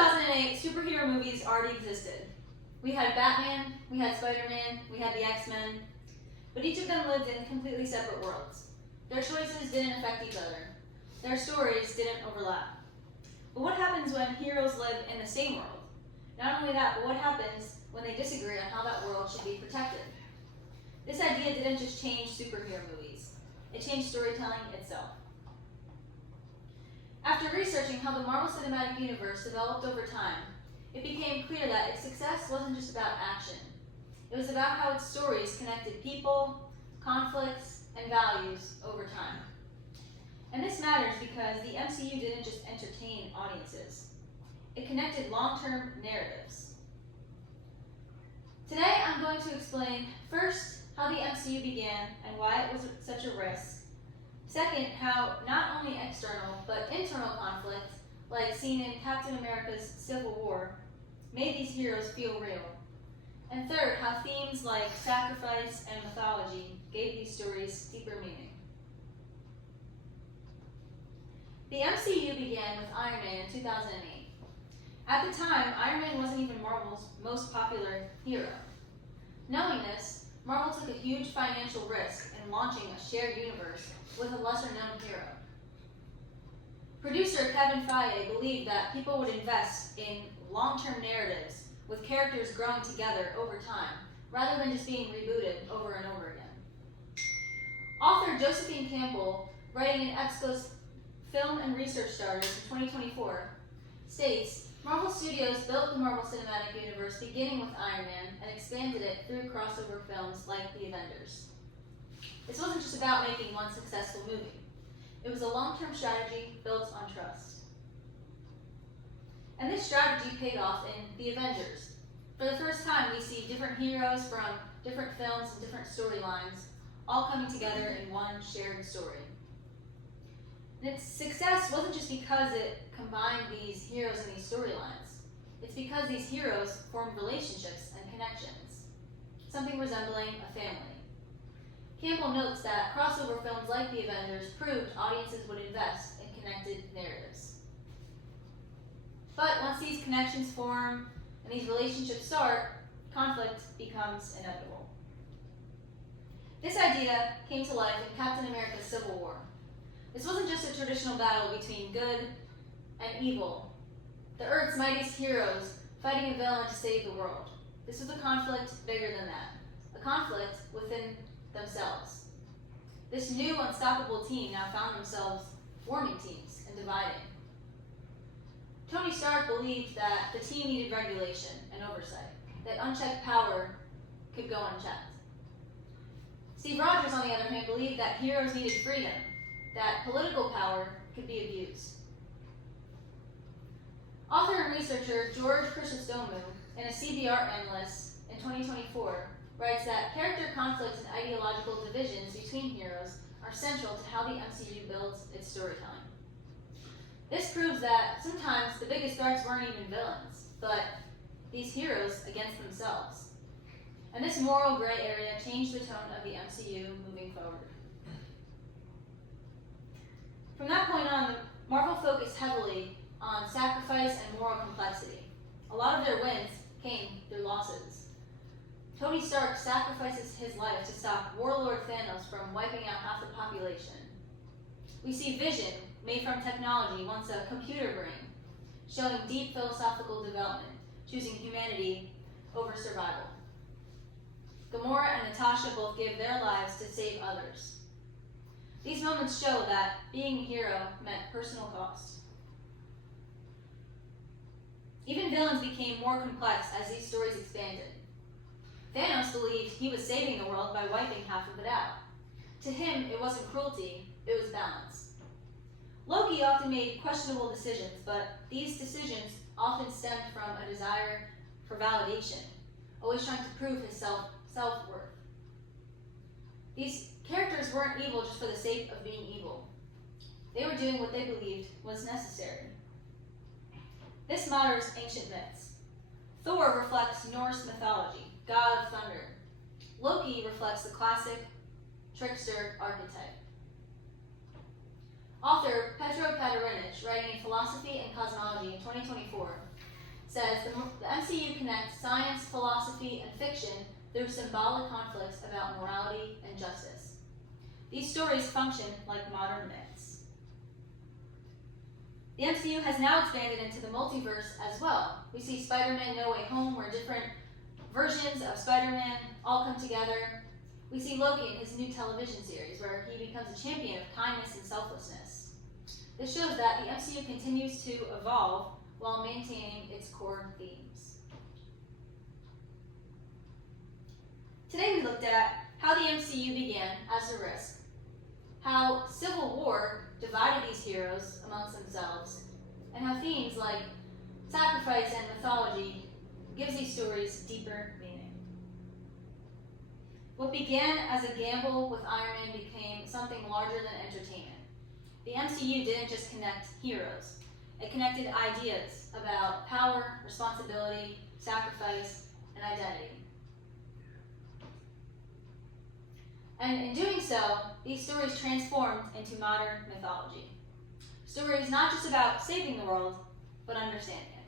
2008, superhero movies already existed. We had Batman, we had Spider-Man, we had the X-Men, but each of them lived in completely separate worlds. Their choices didn't affect each other. Their stories didn't overlap. But what happens when heroes live in the same world? Not only that, but what happens when they disagree on how that world should be protected? This idea didn't just change superhero movies. It changed storytelling itself. After researching how the Marvel Cinematic Universe developed over time, it became clear that its success wasn't just about action. It was about how its stories connected people, conflicts, and values over time. And this matters because the MCU didn't just entertain audiences. It connected long-term narratives. Today, I'm going to explain, first, how the MCU began and why it was such a risk. Second, how not only external, but internal conflict, like seen in Captain America's Civil War, made these heroes feel real. And third, how themes like sacrifice and mythology gave these stories deeper meaning. The MCU began with Iron Man in 2008. At the time, Iron Man wasn't even Marvel's most popular hero. Knowing this, Marvel took a huge financial risk in launching a shared universe with a lesser-known hero. Producer Kevin Feige believed that people would invest in long-term narratives with characters growing together over time, rather than just being rebooted over and over again. Author Josephine Campbell, writing in EBSCO's Film and Research Starters in 2024, states, Marvel Studios built the Marvel Cinematic Universe beginning with Iron Man and expanded it through crossover films like The Avengers. This wasn't just about making one successful movie. It was a long-term strategy built on trust. And this strategy paid off in The Avengers. For the first time, we see different heroes from different films and different storylines all coming together in one shared story. And its success wasn't just because it combined these heroes and these storylines. It's because these heroes formed relationships and connections, something resembling a family. Campbell notes that crossover films like The Avengers proved audiences would invest in connected narratives. But once these connections form and these relationships start, conflict becomes inevitable. This idea came to life in Captain America's Civil War. This wasn't just a traditional battle between good and evil, the Earth's mightiest heroes fighting a villain to save the world. This was a conflict bigger than that, a conflict within themselves. This new unstoppable team now found themselves forming teams and dividing. Tony Stark believed that the team needed regulation and oversight, that unchecked power could go unchecked. Steve Rogers, on the other hand, believed that heroes needed freedom, that political power could be abused. Author and researcher George Chrysostomou, and a CBR analyst in 2024, writes that character conflicts and ideological divisions between heroes are central to how the MCU builds its storytelling. This proves that sometimes the biggest threats weren't even villains, but these heroes against themselves. And this moral gray area changed the tone of the MCU moving forward. From that point on, Marvel focused heavily on sacrifice and moral complexity. A lot of their wins came through losses. Tony Stark sacrifices his life to stop Warlord Thanos from wiping out half the population. We see Vision, made from technology, once a computer brain, showing deep philosophical development, choosing humanity over survival. Gamora and Natasha both gave their lives to save others. These moments show that being a hero meant personal cost. Even villains became more complex as these stories expanded. Thanos believed he was saving the world by wiping half of it out. To him, it wasn't cruelty, it was balance. Loki often made questionable decisions, but these decisions often stemmed from a desire for validation, always trying to prove his self-worth. These characters weren't evil just for the sake of being evil. They were doing what they believed was necessary. This models ancient myths. Thor reflects Norse mythology, god of thunder. Loki reflects the classic trickster archetype. Author Petro Katarinac, writing in Philosophy and Cosmology in 2024, says the MCU connects science, philosophy, and fiction through symbolic conflicts about morality and justice. These stories function like modern myths. The MCU has now expanded into the multiverse as well. We see Spider-Man No Way Home, where different versions of Spider-Man all come together. We see Loki in his new television series, where he becomes a champion of kindness and selflessness. This shows that the MCU continues to evolve while maintaining its core themes. Today we looked at how the MCU began as a risk, how Civil War divided these heroes amongst themselves, and how themes like sacrifice and mythology gives these stories deeper meaning. What began as a gamble with Iron Man became something larger than entertainment. The MCU didn't just connect heroes. It connected ideas about power, responsibility, sacrifice, and identity. And in doing so, these stories transformed into modern mythology. Stories not just about saving the world, but understanding it.